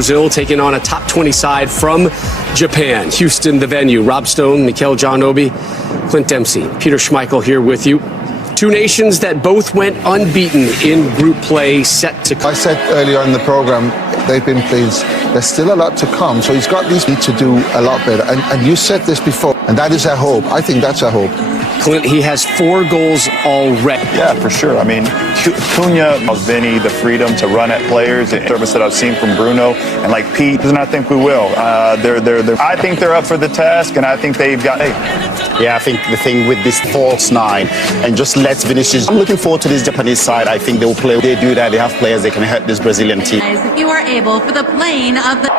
Brazil taking on a top 20 side from Japan. Houston, the venue. Rob Stone, Mikel John Obi, Clint Dempsey, Peter Schmeichel here with you. Two nations that both went unbeaten in group play, set to... I said earlier in the program, they've been pleased. There's still a lot to come, so he's got these need to do a lot better. And you said this before, and that is our hope. I think that's our hope. Clint, he has 4 goals already. Yeah, for sure. I mean, Cunha allows Vinny the freedom to run at players, the service that I've seen from Bruno, and like Pete, and I think we will. I think they're up for the task, and I think they've got... Yeah, I think the thing with this false 9 and just lets Vinícius. I'm looking forward to this Japanese side. I think they will play. They do that. They have players. They can hurt this Brazilian team. If you are able for the playing of the...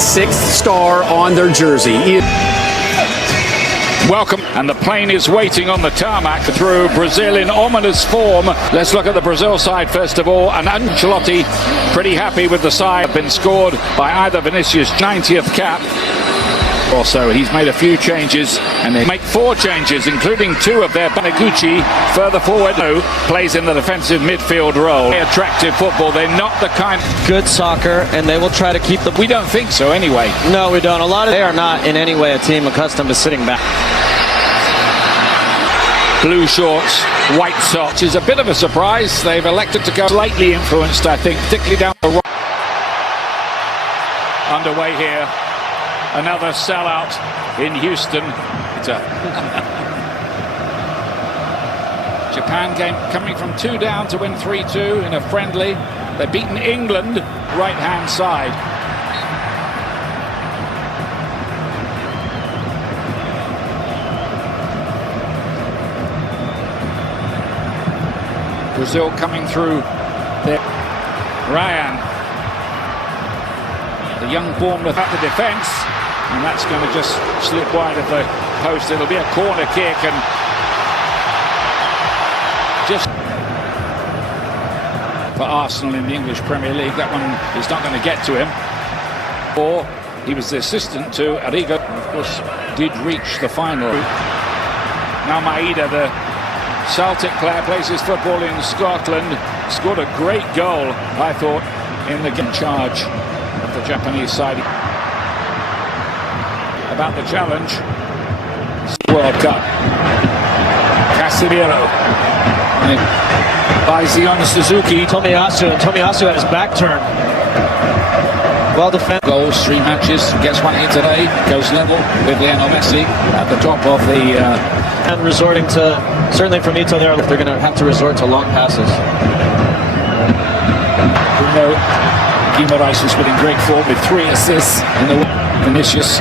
Sixth star on their jersey. Welcome, and the plane is waiting on the tarmac through Brazil in ominous form. Let's look at the Brazil side first of all, and Ancelotti pretty happy with the side. Been scored by either Vinícius 90th cap. Also, he's made a few changes, and they make 4 changes, including 2 of their Banaguchi further forward. Plays in the defensive midfield role. Attractive football. They're not the kind. Good soccer, and they will try to keep the... We don't think so anyway. No, we don't. They are not in any way a team accustomed to sitting back. Blue shorts, white socks is a bit of a surprise. They've elected to go slightly influenced, I think, particularly down the right. Underway here. Another sellout in Houston. Japan game coming from 2 down to win 3-2 in a friendly. They've beaten England, right-hand side. Brazil coming through there. Ryan. The young Bournemouth at the defence. And that's going to just slip wide of the post. It'll be a corner kick, and just for Arsenal in the English Premier League, that one is not going to get to him. Or he was the assistant to Arrigo, and of course did reach the final. Now Maeda, the Celtic player, plays his football in Scotland, scored a great goal, I thought, in the game. Charge of the Japanese side. About the challenge. World Cup. Casemiro by Zion Suzuki. Tomiyasu had his back turned. Well defended. Goals, 3 matches. Gets one here today. Goes level with Lionel Messi at the top of the... And resorting to, certainly from Ito there, they're going to have to resort to long passes. Bruno Guimaraes was in great form with 3 assists in the Vinícius.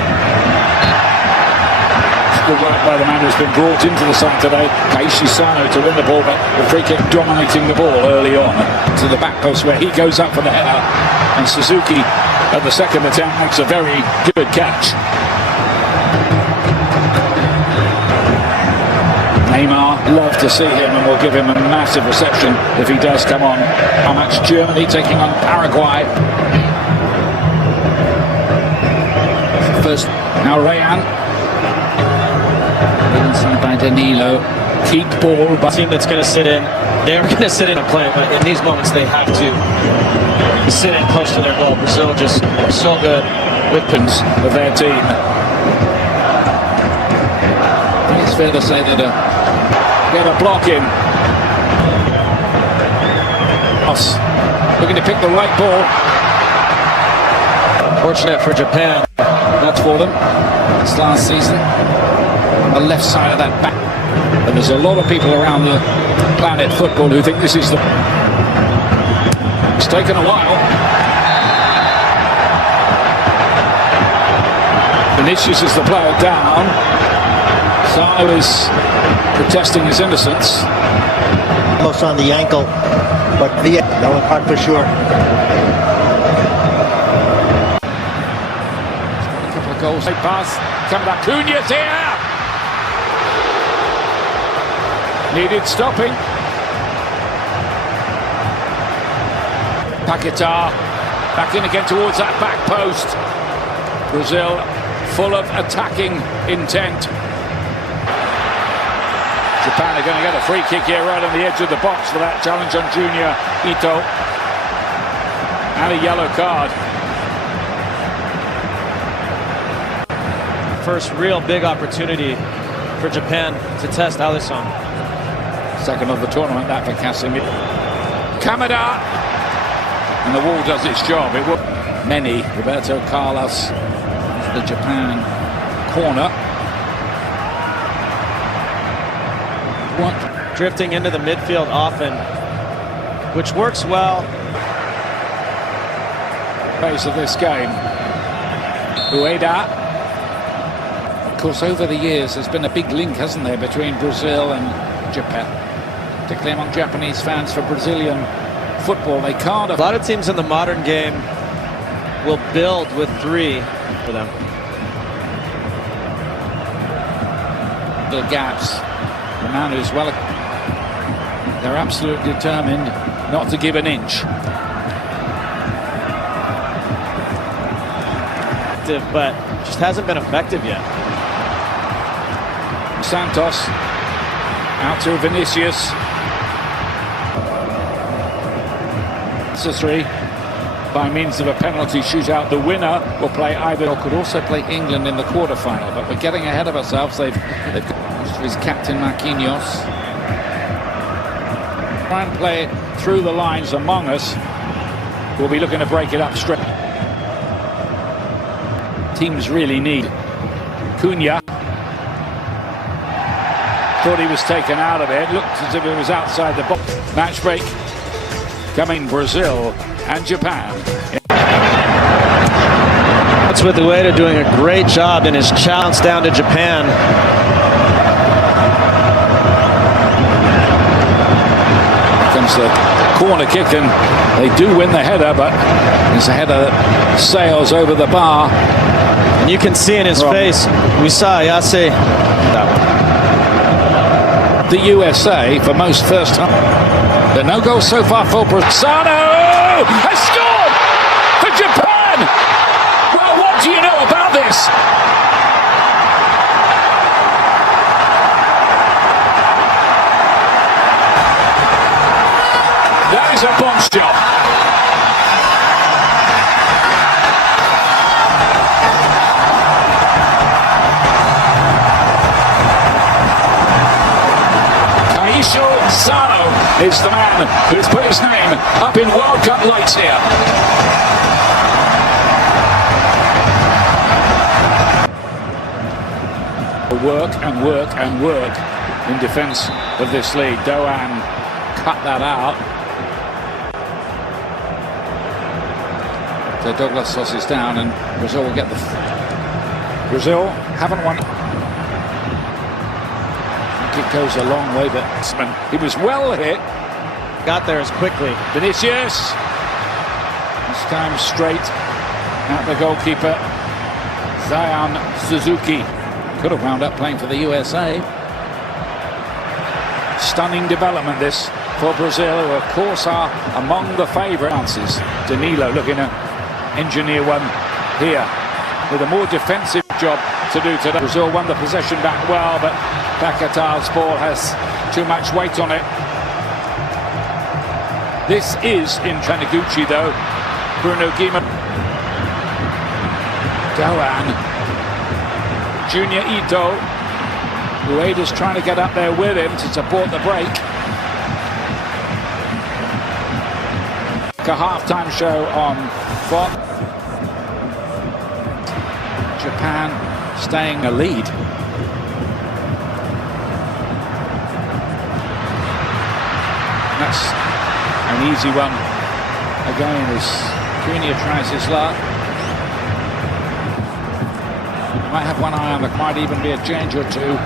Good work by the man who's been brought into the side today, Kaishi Sano, to win the ball, but the free kick dominating the ball early on to the back post where he goes up for the header, and Suzuki at the second attempt makes a very good catch. Neymar, love to see him, and we'll give him a massive reception if he does come on. How much Germany taking on Paraguay. First, now Rayan. Inside by Danilo. Keep ball. But team that's going to sit in, they're going to sit in and play, but in these moments they have to sit in close to their goal. Brazil just so good with pins of their team. I think it's fair to say that get a block in. Looking to pick the right ball. Fortunate for Japan. That's for them. It's last season. On the left side of that back. And there's a lot of people around the planet football who think this is the... It's taken a while. Vinícius is the player down. Sano is protesting his innocence. Almost on the ankle, but yeah, that was hard for sure. A couple of goals. They pass. Coming up. Cunha's here. Needed stopping. Paquetá back in again towards that back post. Brazil full of attacking intent. Japan are going to get a free kick here right on the edge of the box for that challenge on Junior Ito. And a yellow card. First real big opportunity for Japan to test Alisson. Second of the tournament, that for Casemiro. Kamada! And the wall does its job. It will. Many, Roberto Carlos, the Japan corner. Drifting into the midfield often, which works well. Pace of this game. Ueda. Of course, over the years, there's been a big link, hasn't there, between Brazil and Japan, particularly among Japanese fans for Brazilian football. They can't. A lot of teams in the modern game will build with three for them. Little gaps. The man who's well. They're absolutely determined not to give an inch. But just hasn't been effective yet. Santos out to Vinícius. It's a 3 by means of a penalty shootout. The winner will play either, or could also play England in the quarterfinal. But we're getting ahead of ourselves. They've got his captain Marquinhos. Try and play it through the lines among us. We'll be looking to break it up straight. Teams really need Cunha. Thought he was taken out of it. Looked as if it was outside the box. Match break coming Brazil and Japan. That's with Ueda doing a great job in his challenge down to Japan. Comes the corner kick and they do win the header, but there's a header that sails over the bar. And you can see in his face, we saw Yase. The USA for most first time. There are no goals so far for Sano has scored for Japan. Well, what do you know about this? That is a bombshell. Sano is the man who's put his name up in World Cup lights here. Work and work and work in defence of this lead. Doan cut that out. So Douglas tosses down and Brazil will get the... Brazil haven't won. It goes a long way, but he was well hit. Got there as quickly. Vinícius. This time straight at the goalkeeper. Zion Suzuki. Could have wound up playing for the USA. Stunning development this for Brazil, who of course are among the favourites. Danilo looking to engineer one here with a more defensive job to do today. Brazil won the possession back well, but Paquetá's ball has too much weight on it. This is in Taniguchi though. Bruno Guimaraes. Doan. Junior Ito. Ueda's trying to get up there with him to support the break. A half-time show on Fox. Japan staying a lead. That's an easy one. Again, as Junior tries his luck. Might have one eye on the, might even be a change or two.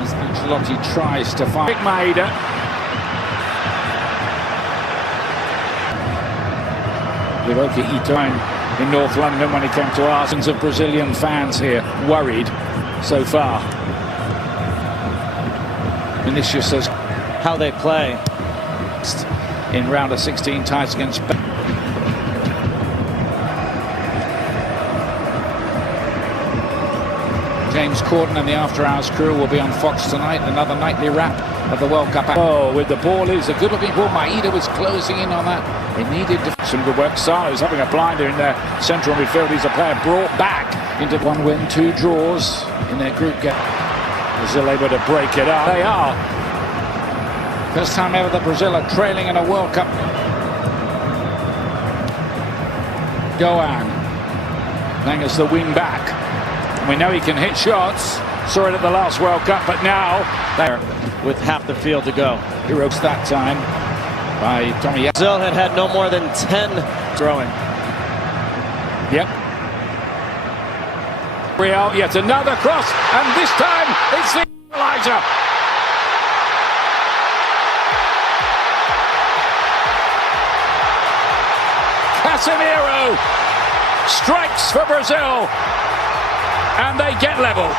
As Ancelotti tries to find. Big made it. Hiroki Ito in North London when he came to Arsenal of Brazilian fans here worried so far. Vinícius says How they play. in round of 16 ties against James Corden and the After Hours crew will be on Fox tonight. Another nightly wrap of the World Cup. Oh, with the ball is a good-looking ball. Maeda was closing in on that. It needed some good work. Salo's having a blinder in their central midfield. He's a player brought back into 1 win, 2 draws in their group game. Brazil able to break it up. They are. First time ever that Brazil are trailing in a World Cup. Goan playing as the wing back. We know he can hit shots. Saw it at the last World Cup, but now There with half the field to go. Heroes that time by Tommy. Brazil had no more than 10 throwing. Yep. Real, yet another cross, and this time it's the equalizer. Casemiro strikes for Brazil, and they get level.